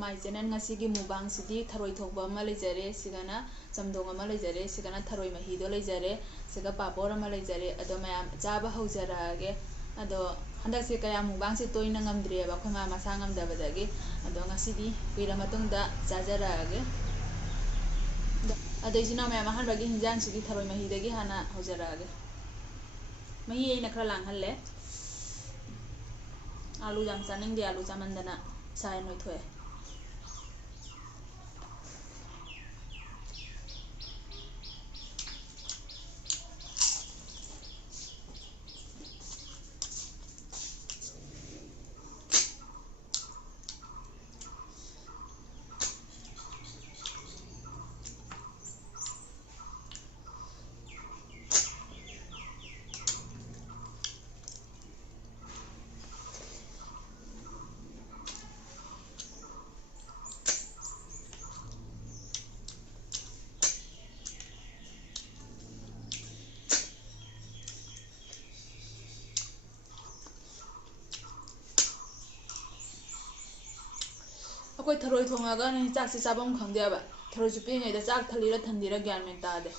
my channel ngasigi mubang sidi tharoi thokba ama leijare sigana chamdong ama leijare sigana tharoi mahi do leijare siga papor ama leijare ado mayam chaba haujarage ado handak se kaya mubang se toina ngamdre ba khoma masa ngamdabadagi ado ngasidi kuira matungda chajarage ado isina mayam hanbagi hinjang sidi tharoi mahi dagi hana haujarage mahi aina khara langhalle alu jam saning di alu chamandana sai noi thoe akoi tharoi thongaga ni chak si chabam khangde ba tharoi chu pingai da chak thalira thandira gyan men ta de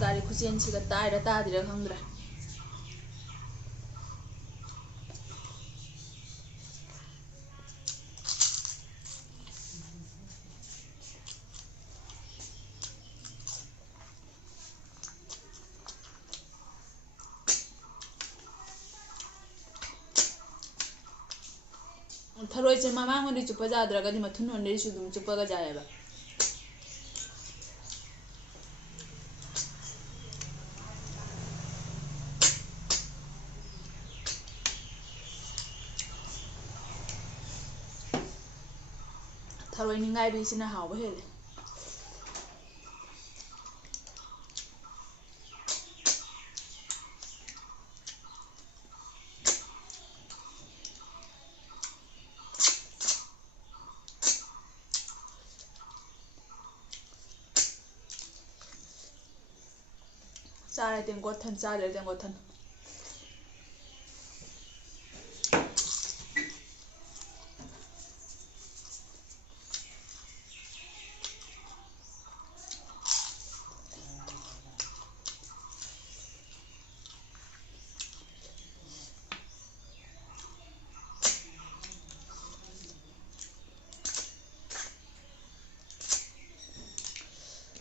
gari khuchen siga taira ta dira khangdra tharoi che mamang mari chupa jadra ga di mathun onri su dum chupa ga jaya ba tharoi ningai bi sina hawa hele chare ten go than chare ten go than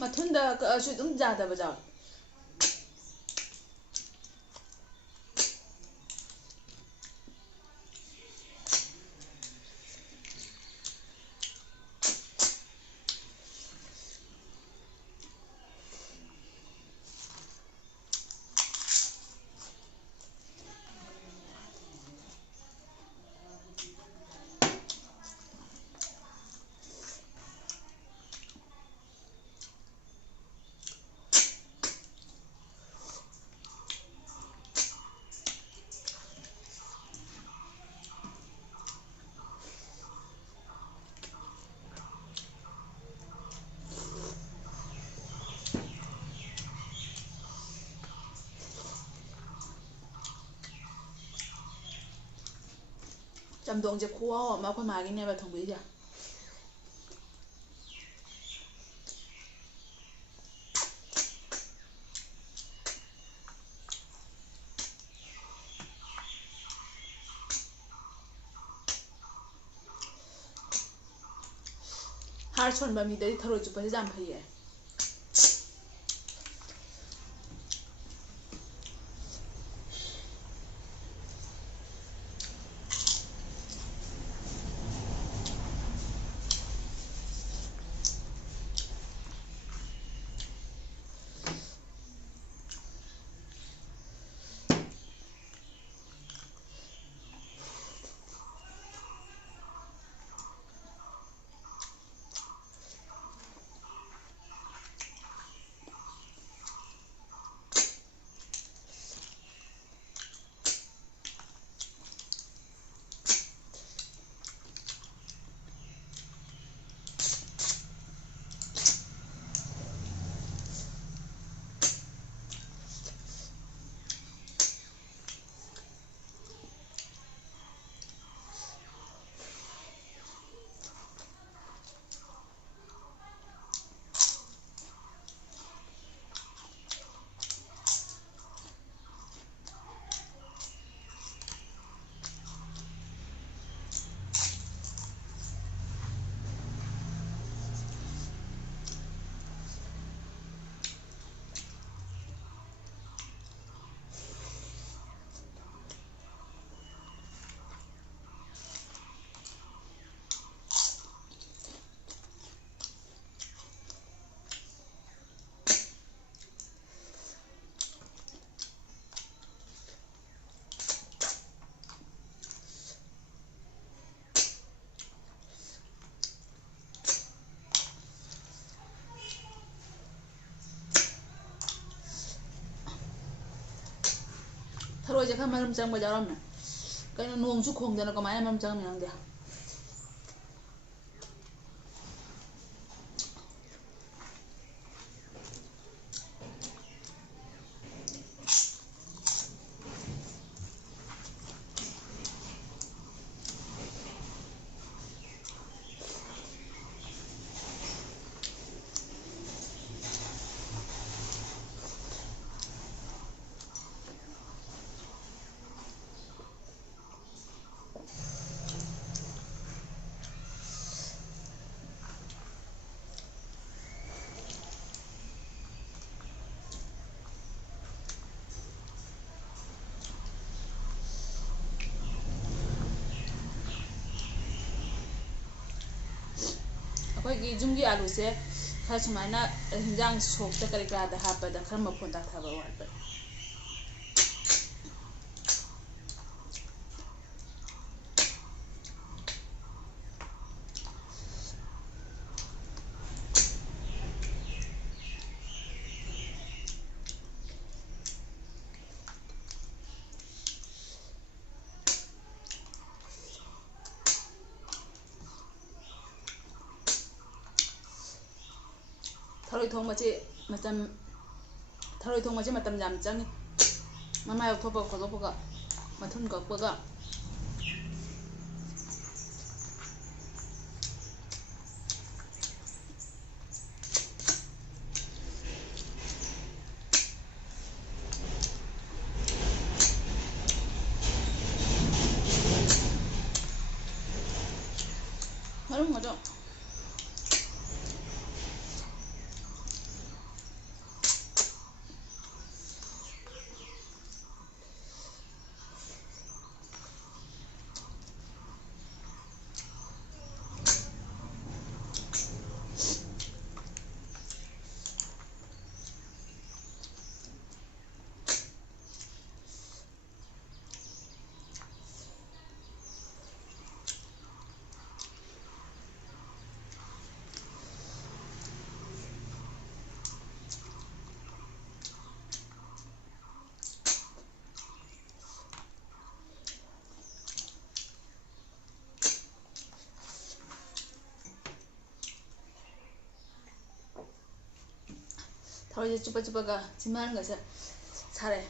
mathunda ka su dum jada ba jaw chamdong je khuwa ma khoi ma gi ne ba thongbi ja har chon ba mi dai tharoi chu pa jam phaiye ꯊꯔꯣꯏꯁꯦ ꯈꯔ ꯃꯔꯨꯝ ꯆꯪꯕ ꯌꯥꯎꯔꯝꯃꯦ ꯀꯩꯅꯣ ꯅꯣꯡꯁꯨ ꯈꯣꯡꯗꯅ ꯀꯃꯥꯏꯅ ꯃꯔꯨꯝ ꯆꯪꯉꯝꯃꯤ ꯈꯪꯗꯦ ꯑꯩꯈꯣꯏꯒꯤ ꯌꯨꯝꯒꯤ ꯑꯥꯂꯨꯁꯦ ꯈꯔ ꯁꯨꯃꯥꯏꯅ ꯍꯤꯟꯖꯥꯡ ꯁꯣꯛꯇ ꯀꯔꯤ ꯀꯔꯥꯗ ꯍꯥꯞꯄꯗ ꯈꯔ ꯃꯐꯣꯟ ꯇꯥꯊꯕ ꯋꯥꯠꯄ ꯊꯔꯣꯏ ꯊꯣꯡꯕꯁꯦ ꯃꯇꯝ ꯌꯥꯝ ꯆꯪꯉꯤ ꯃꯃꯥꯏ ꯂꯧꯊꯣꯛꯄꯒ ꯈꯣꯠꯇꯣꯛꯄꯒ ꯃꯊꯨꯟ ꯀꯛꯄꯒ ꯃꯔꯨꯝꯒꯗꯣ ꯊꯔꯣꯏꯁꯦ ꯆꯨꯞꯄ ꯆꯨꯞꯄꯒ ꯆꯤꯟꯕꯥꯟꯒꯁꯦ ꯁꯥꯔꯛꯑꯦ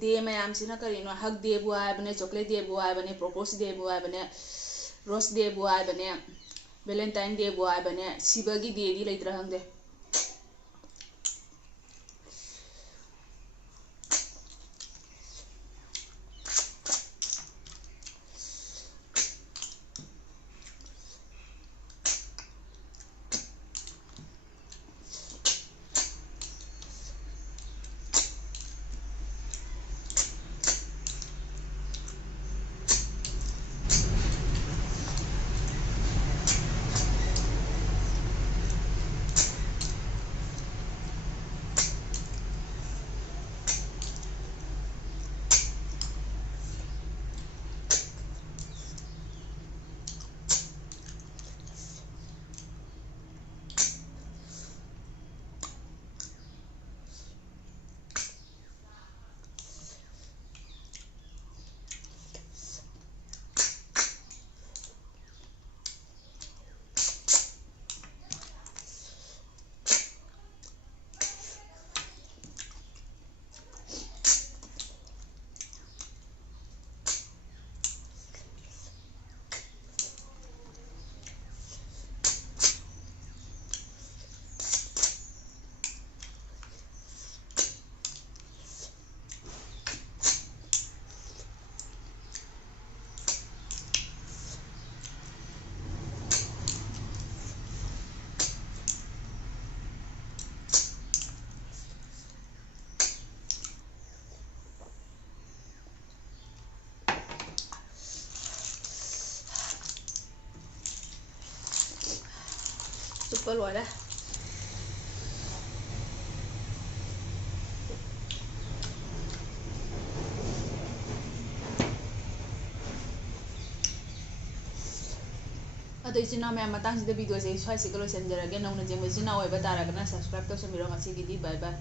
ꯗꯦ ꯃꯌꯥꯝꯁꯤꯅ ꯀꯔꯤꯅꯣ ꯍꯛ ꯗꯦꯕꯨ ꯍꯥꯏꯕꯅꯦ ꯆꯣꯀ꯭ꯂꯦꯠ ꯗꯦꯕꯨ ꯍꯥꯏꯕꯅꯦ ꯄ꯭ꯔꯣꯄꯣꯁ ꯗꯦꯕꯨ ꯍꯥꯏꯕꯅꯦ ꯔꯣꯁ ꯗꯦꯕꯨ ꯍꯥꯏꯕꯅꯦ ꯚꯦꯂꯦꯟꯇꯥꯏꯟ ꯗꯦꯕꯨ ꯍꯥꯏꯕꯅꯦ ꯁꯤꯕꯒꯤ ꯗꯦꯗꯤ ꯂꯩꯇ꯭ꯔꯥ ꯈꯪꯗꯦ ꯐꯨꯠꯄ ꯂꯣꯏꯔꯦ ꯑꯗꯣ ꯏꯆꯤꯟ ꯏꯅꯥꯎ ꯃꯌꯥꯝ ꯃꯇꯥꯡꯁꯤꯗ ꯚꯤꯗꯤꯑꯣꯁꯦ ꯁ꯭ꯋꯥꯏꯁꯤꯒ ꯂꯣꯏꯁꯤꯟꯖꯔꯒꯦ ꯅꯧꯅ ꯌꯦꯡꯕ ꯏꯆꯤꯟ ꯏꯅꯥꯎ ꯑꯣꯏꯕ ꯇꯥꯔꯒꯅ ꯁꯕꯁꯀ꯭ꯔꯥꯏꯕ ꯇꯧꯁꯟꯕꯤꯔꯣ ꯉꯁꯤꯒꯤꯗꯤ ꯕꯥꯏ ꯕꯥꯏ